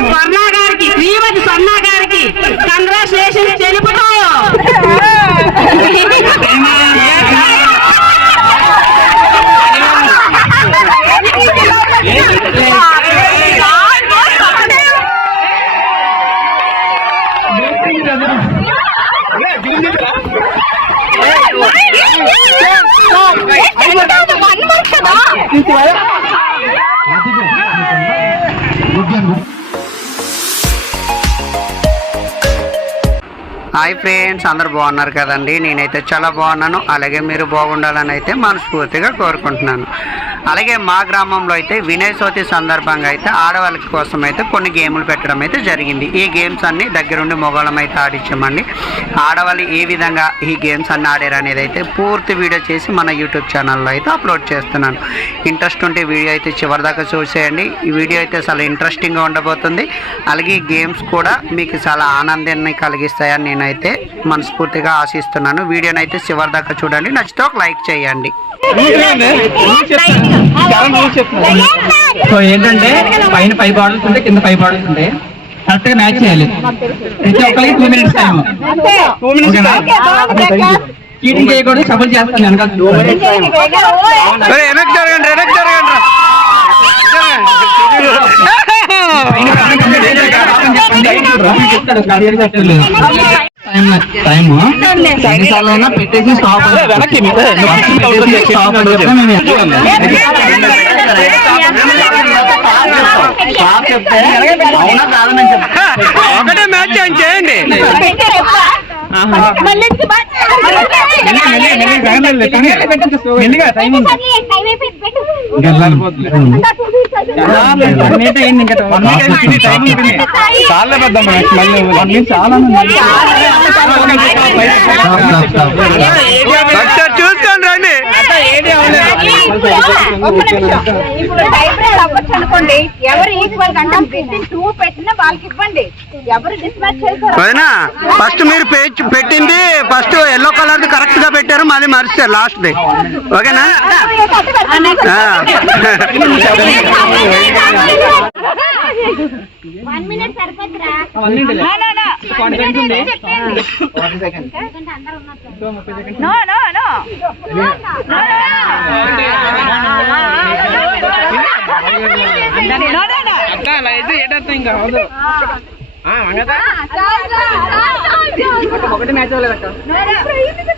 స్వర్ణ గారికి శ్రీమతి స్వర్ణ గారికి కంగ్రాచులేషన్ తెలుపుతూ హాయ్ ఫ్రెండ్స్ అందరు బాగున్నారు కదండి? నేనైతే చాలా బాగున్నాను. అలాగే మీరు బాగుండాలని అయితే మనస్ఫూర్తిగా కోరుకుంటున్నాను. అలాగే మా గ్రామంలో అయితే వినయ చవితి సందర్భంగా అయితే ఆడవాళ్ళ కోసం అయితే కొన్ని గేములు పెట్టడం అయితే జరిగింది. ఈ గేమ్స్ అన్ని దగ్గరుండి మొగలం అయితే ఆడించామండి ఆడవాళ్ళు ఏ విధంగా ఈ గేమ్స్ అన్ని ఆడారు అనేది అయితే పూర్తి వీడియో చేసి మన యూట్యూబ్ ఛానల్లో అయితే అప్లోడ్ చేస్తున్నాను. ఇంట్రెస్ట్ ఉంటే వీడియో అయితే చివరిదాకా చూసేయండి. ఈ వీడియో అయితే చాలా ఇంట్రెస్టింగ్గా ఉండబోతుంది. అలాగే ఈ గేమ్స్ కూడా మీకు చాలా ఆనందాన్ని కలిగిస్తాయని నేనైతే మనస్ఫూర్తిగా ఆశిస్తున్నాను. వీడియోని అయితే చివరి దాకా చూడండి. నచ్చితే ఒక లైక్ చేయండి. సో ఏంటంటే పైన ఫైవ్ బాటిల్స్ ఉంటాయి కింద ఫైవ్ బాటిల్స్ ఉంటాయి కరెక్ట్గా మ్యాచ్ చేయాలి ప్రతి ఒక్కరికి టూ మినిట్స్ టైం చీటింగ్ చేయకూడదు సపోర్ట్ చేస్తాను వెనకాల వెనక్కి జరగండి వెనక్కి జరగండి టైం ఎన్నిసార్లు అయినా పెట్టేసి స్టాప్ వెనక్కి స్టాప్ చెప్తే అవునా కాదని చెప్తా ఒకటే మ్యాచ్ చేయండి చాలా పెద్ద మళ్ళీ చాలా చూసుకొని రండి ఇప్పుడు టైబ్రేట్ అవ్వచ్చు అనుకోండి ఎవరు ఈక్వల్ కంటే టూ పెట్టినా వాళ్ళకి ఇవ్వండి ఎవరు డిస్మాచ్ చేశారు వదినా ఫస్ట్ మీరు పేజ్ పెట్టింది ఫస్ట్ ఎల్లో కలర్ కరెక్ట్ గా పెట్టారు మళ్ళీ మర్చిపోయారు లాస్ట్ ది. ఓకేనా? ఆ. వన్ మినిట్ సరిపోతురా నో నో నో ఒకటి మ్యాచ్ బాబా అయిపోయింది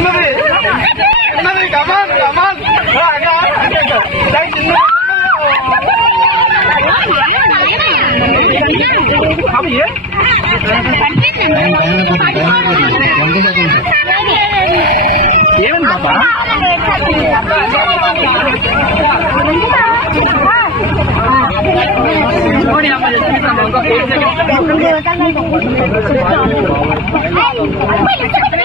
స్టార్ట్ Thank you. పెద్దమ్మాయి ఫైనల్ కాదు. లే,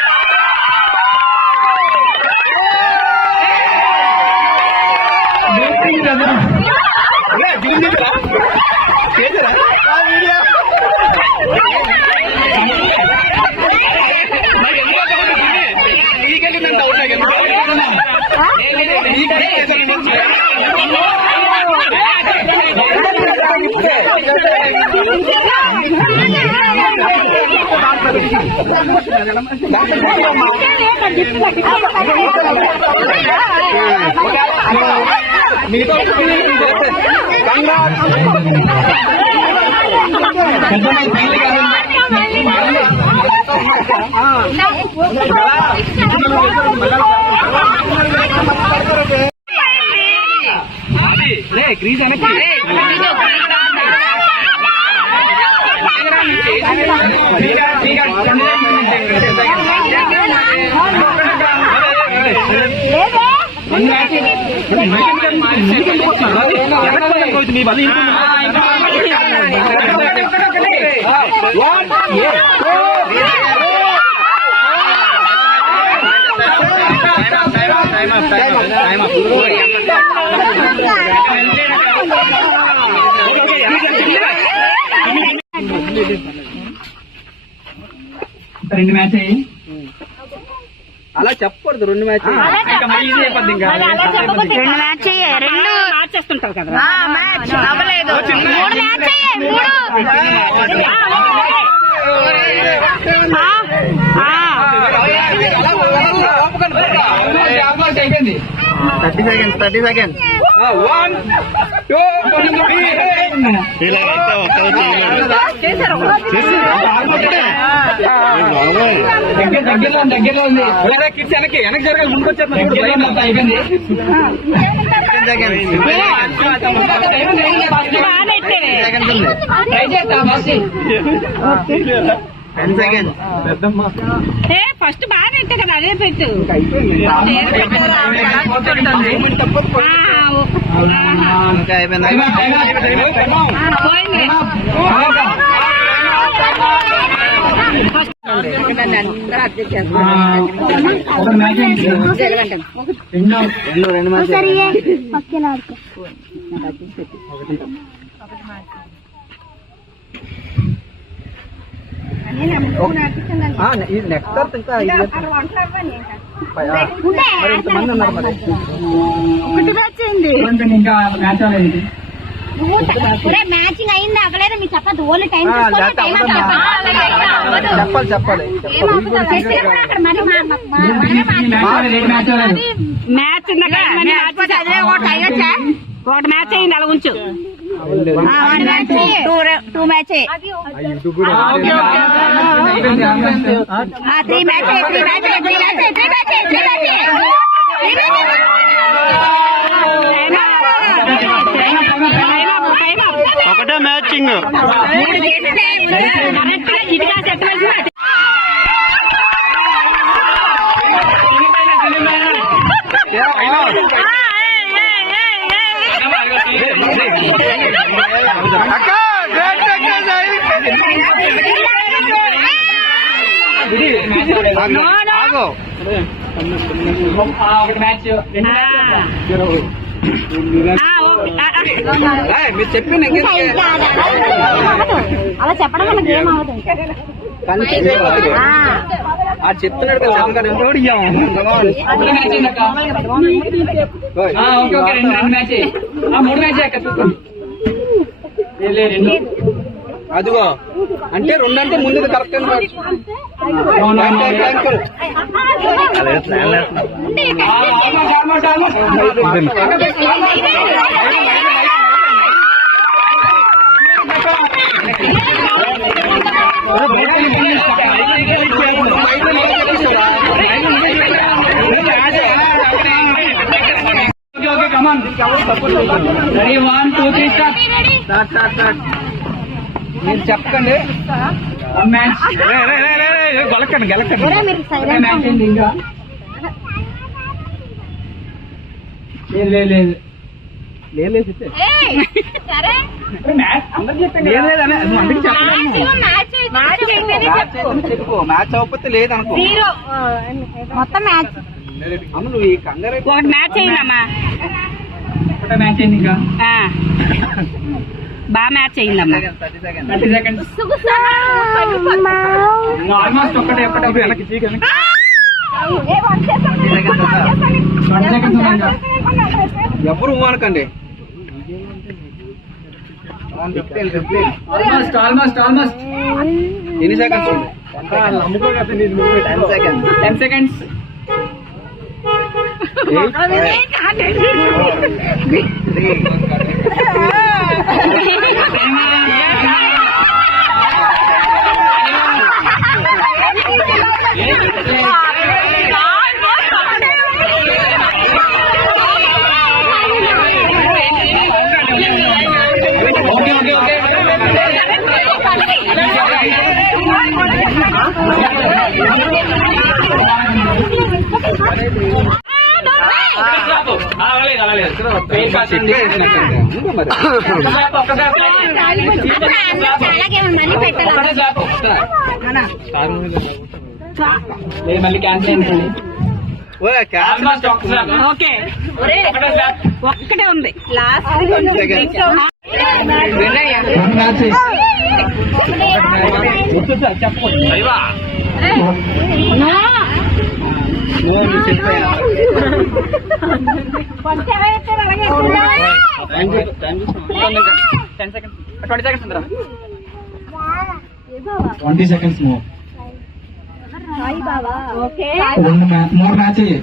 మీతో వన్ మ్యాచ్. మీ బలి రెండు మ్యాచ్ అయ్యి? అలా చెప్పకూడదు రెండు మ్యాచ్ రెండు మ్యాచ్ రెండు మార్చేస్తుంటావు కదా. మ్యాచ్ అవ్వలేదు. మూడు మ్యాచ్ మూడు ఆ, ఆ. ఆల్మోస్ట్ అయిపోయింది thirty seconds thirty seconds two three దగ్గర దగ్గరలో ఉంది, దగ్గరలో ఉంది. కిడ్స్ వెనక్కి వెనక్కి జరగాలి ముందుకు అయిపోయింది. ట్రై చేస్తా బాస్ టెన్ సెకండ్స్ ఫస్ట్ బాగానే ఎట్టా కదా అదే పెట్టు. ఆ, ఓ- ఇంకా అయిపోయింది. పోయింది ఒక మ్యాచ్ రెండు రెండు రెండు మ్యాచ్ నెక్స్ట్ తర్వాత ఇంకా మరి ఇంతమంది ఉన్నారు మరి కొంచెం ఇంకా మ్యాచ్ అవ్వలేదు మ్యాచింగ్ అయింది అవ్వలేదు మీరు చెప్పదు ఓన్లీ టైం. చెప్పాలి చెప్పాలి ఈ మ్యాచ్ ఇందాక ఒకటి మ్యాచ్ అయింది అలా ఉంచు టూ మ్యాచ్ ఓకే ఓకే అయిపోయింది almost three match three match three match three match three ఒకటే మ్యాచింగ్ అక్క గ్రేట్ వేసిన మీరు చెప్పిన అలా చెప్పడం మనకి ఏం అవ్వదు ఆ చెప్తున్నాడు కదా అమ్మగారు ఎంత కూడా ఇయ్యాము మ్యాచ్ అక్క ఓకే ఓకే రెండు రెండు మ్యాచ్. మూడు మ్యాచ్ అక్క చూసుకోండి లేదు, లేదు, రెండు అదిగో. అంటే రెండంటే ముందు correct come on ready one two three start మీరు చెప్పకండి. మ్యాచ్ గెలకండి గెలకండి. మ్యాచ్ ఇంకా లేదు లేదు లేదు. లేదు మ్యాచ్ లేదు అవ్వకపోతే లేదనుకో. జీరో మొత్తం మ్యాచ్. అమ్మ నువ్వు ఈ కంగారు మ్యాచ్ అయిందమ్మా. మ్యాచ్ అయింది ఇంకా. ఆ. బాగా మ్యాచ్ అయిందమ్మా. థర్టీ సెకండ్స్ ఆల్మోస్ట్ ఒకటే ఒకటే వెనక్కి చీకి. ఎవరు అనకండి fifteen fifteen almost almost almost ఎన్ని seconds ten seconds ten seconds okay మళ్ళీ క్యాన్సిల్ ఓకే. ఒక్కటే ఉంది లాస్ట్ చెప్పు ట్వంటీ సెకండ్స్ ఉందిరా ట్వంటీ సెకండ్స్ మూవ్ ఓకే రెండు మ్యా- మూడు మ్యాచ్ అయ్యాయి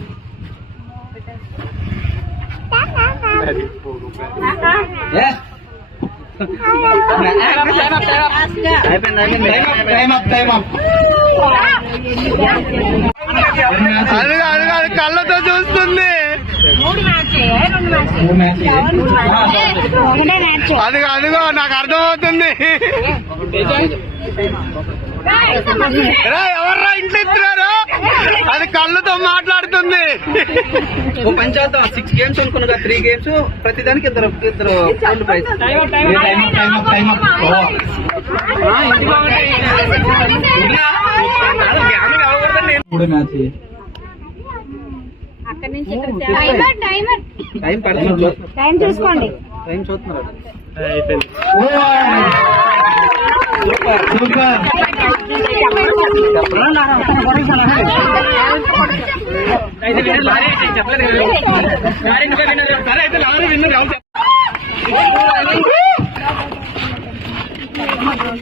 టైం అప్ టైం అప్ అదిగో అదిగో అది కళ్ళతో చూస్తుంది మూడు మ్యాచ్ అయ్యాయి అదిగో అదిగో నాకు అర్థమవుతుంది రా ఎవర్రా ఇంట్లో ఇస్తున్నారు అది కళ్ళతో మాట్లాడుతుంది ఓ పంచాయత్ సిక్స్ గేమ్స్ అనుకున్నా త్రీ గేమ్స్ ప్రతి దానికి ఇద్దరు ఇద్దరు ఫైనల్ ప్రైజ్ టైం పడుతుంది. చూసుకోండి. టైం చూస్తున్నారు.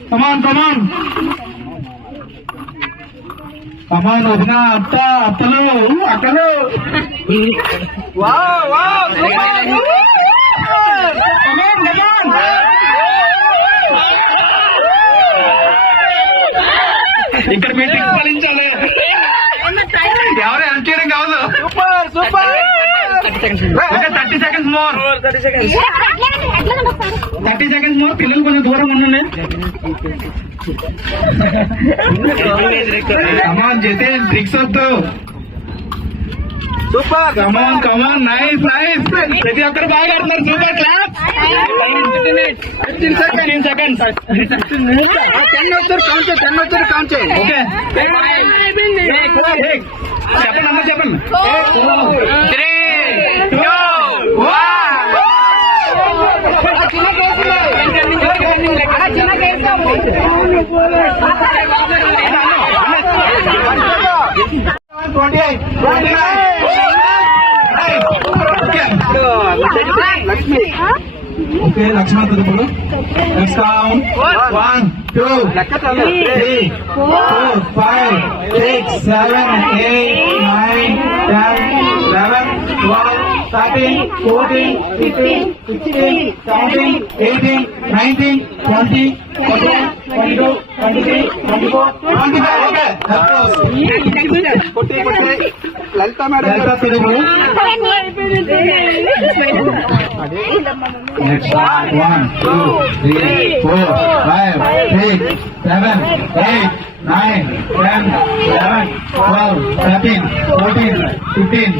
కమాన్ కమాన్ కమాన్ వదిన అత్త అత్తలు అక్కలు ఇక్కడ మీటింగ్ ఫలించాలి ఎవరు ఎంకరింగ్ కాదు. Super super thirty seconds more. Thirty seconds more పిల్లలు కొంచెం దూరం ఉండండి. కమాన్ జతే ట్రిక్స్ వద్దు. Super come on come on nice nice ప్రతి ఒక్కరు బాగా ఆడుతున్నారు super clap fifteen seconds ten వచ్చారు కౌంట్ చేయి టెన్ వచ్చారు కౌంట్ చేయి ఓకే చెప్పండి అమ్మ చెప్పండి three two twenty eight twenty Lakshmi okay Lakshmana తదుపులు next count one two లెక్క చాలు three four five six seven eight nine ten eleven twelve thirteen fourteen fifteen sixteen seventeen eighteen nineteen twenty twenty twenty two twenty three twenty four twenty five okay కొట్టి కొట్టి Lalitha madam Lalitha తెలుగులు Next one, two, three, four, five, six, seven, eight, nine, ten, eleven, twelve, thirteen, fourteen, fifteen,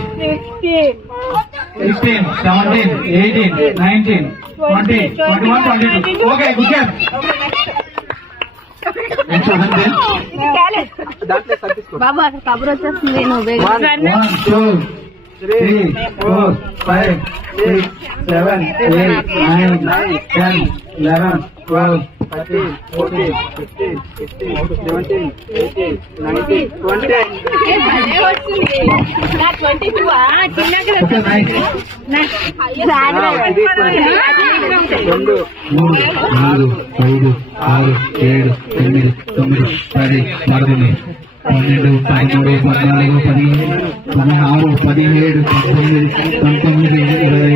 sixteen, seventeen, eighteen, nineteen, twenty, twenty-one, twenty-two. Okay, good game. బాబు అక్కడ కబుర్ వచ్చేస్తుంది నువ్వు One, two, three, four, five, six, seven, eight, nine, ten, eleven, fifteen sixteen seventeen eighteen nineteen twenty twenty two Okay, nice. రెండు. నాలుగు ఐదు ఆరు ఏడు ఎనిమిది తొమ్మిది పది పదకొండు పన్నెండు పదమూడు పద్నాలుగు పదిహేను పదహారు పదిహేడు పంతొమ్మిది పంతొమ్మిది ఇరవై.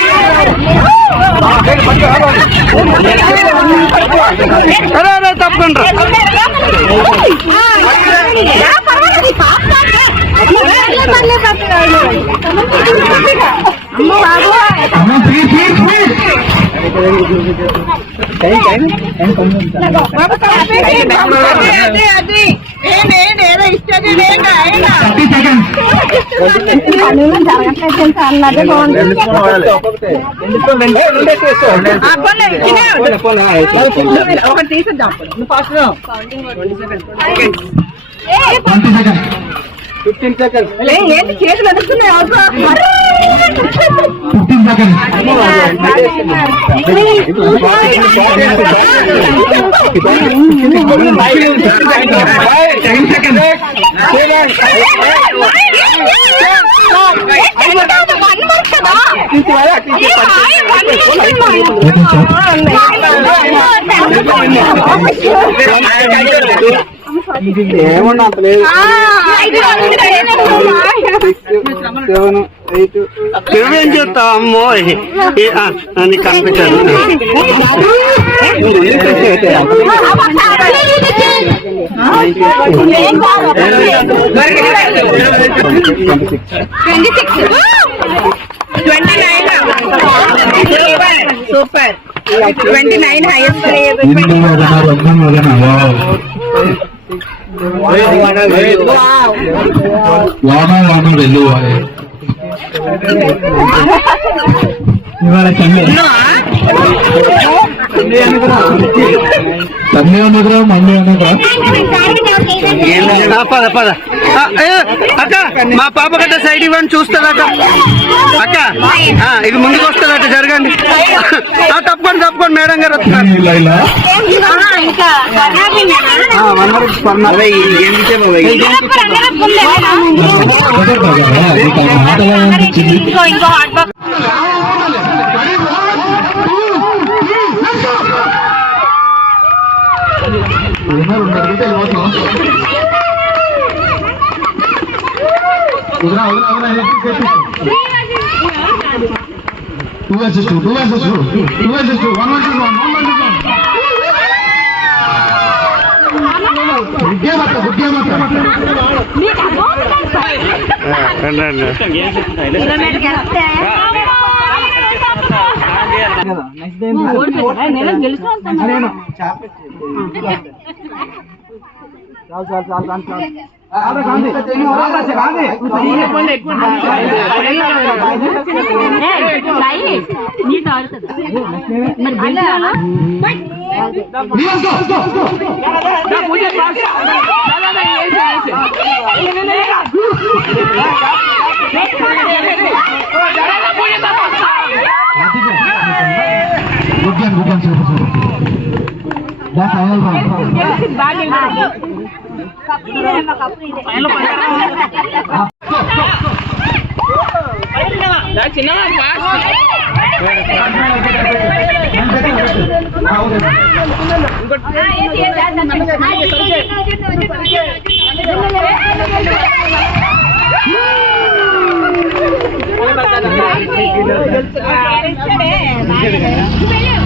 అరే, అరే, తప్పకుండా అమ్మ ప్లీజ్ ఒకటి తీసిద్దాం సెకండ్స్ ఫిఫ్టీన్ సెకండ్స్ ఏంటి? చేతులు ఎదుగుతున్నాయి ఫిఫ్టీన్ సెకండ్స్ టెన్ సెకండ్స్ ఏమన్నా అంత లేదు. Seven eight. నువ్వేం చెప్తావు అమ్మో? Twenty nine super twenty nine highest ఎనిమిది మొదన రెండు ఇవాళ చెన్నై తమ్మి అనుగ్రహ మమ్మీ అనుగ్రహ ఆ, పద పద అక్క మా పాప గట్ట సైడ్ ఇవ్వండి చూస్తుందట అక్క ఇది ముందుకు వస్తుందట జరగండి తప్పకుండా తప్పకుండా మేడం గారు వస్తున్నారు ఇలా ఇలా కుదరదు కదా నీకు ఆ మాట ఎలా అనిపించింది ఉన్నారు ఉన్నారు అంటే వెళ్ళిపోతాం వదినా వదినా వదినా two versus two two versus two two versus two one versus one one versus one चल चल चल चल चल अरे Gandhi Gandhi NEET good good good గుడ్డే మాత్ర గుడ్డాను గుడ్డాను చూపు చూపు దా ఫైనల్ రౌండ్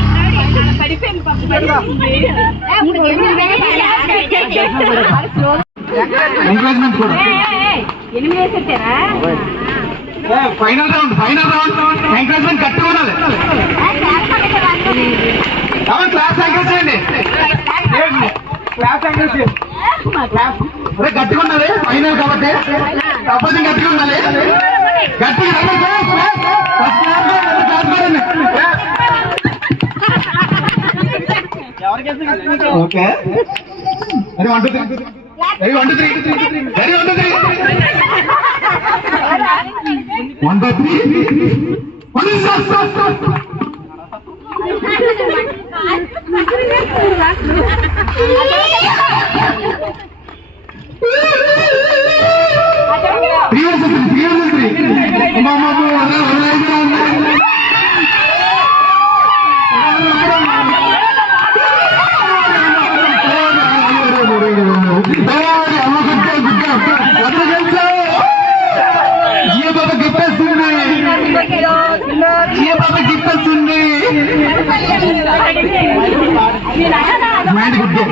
ఎంకరేజ్మెంట్ కూడా. Final round final round encouragement కట్టి ఉండాలి. అవును క్లాస్ ఎంకరేజ్ చేయండి. క్లాస్ ఎంకరేజ్ చేయండి. అరే గట్టిగా ఉండాలి. ఫైనల్ కాబట్టి తప్పని గట్టిగా ఉండాలి. గట్టిగా ఓకే అరే one two three very one two three very one two three one two three one stop stop stop three years three years three అమ్మా అమ్మా అమ్మా జియో బాబా గిప్పేస్తుంది జియో బాబా గిప్పేస్తుంది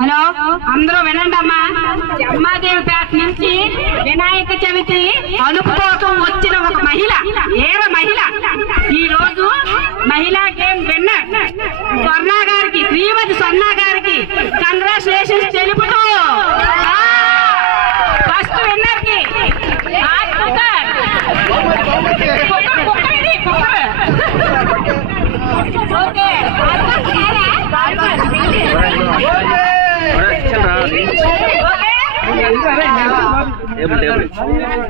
హలో అందరూ వినండి అమ్మా. అమ్మాదేవి పేట నుంచి వినాయక చవితి అలుపు కోసం వచ్చిన ఒక మహిళ ఏవ మహిళ. ఈ రోజు మహిళా గేమ్ విన్నర్. స్వర్ణ గారికి శ్రీమతి స్వర్ణ గారికి కంగ్రాచులేషన్స్ తెలుపుతూ. ఫస్ట్ విన్నర్కి ఓకే. కుక్కర్. కుక్కర్,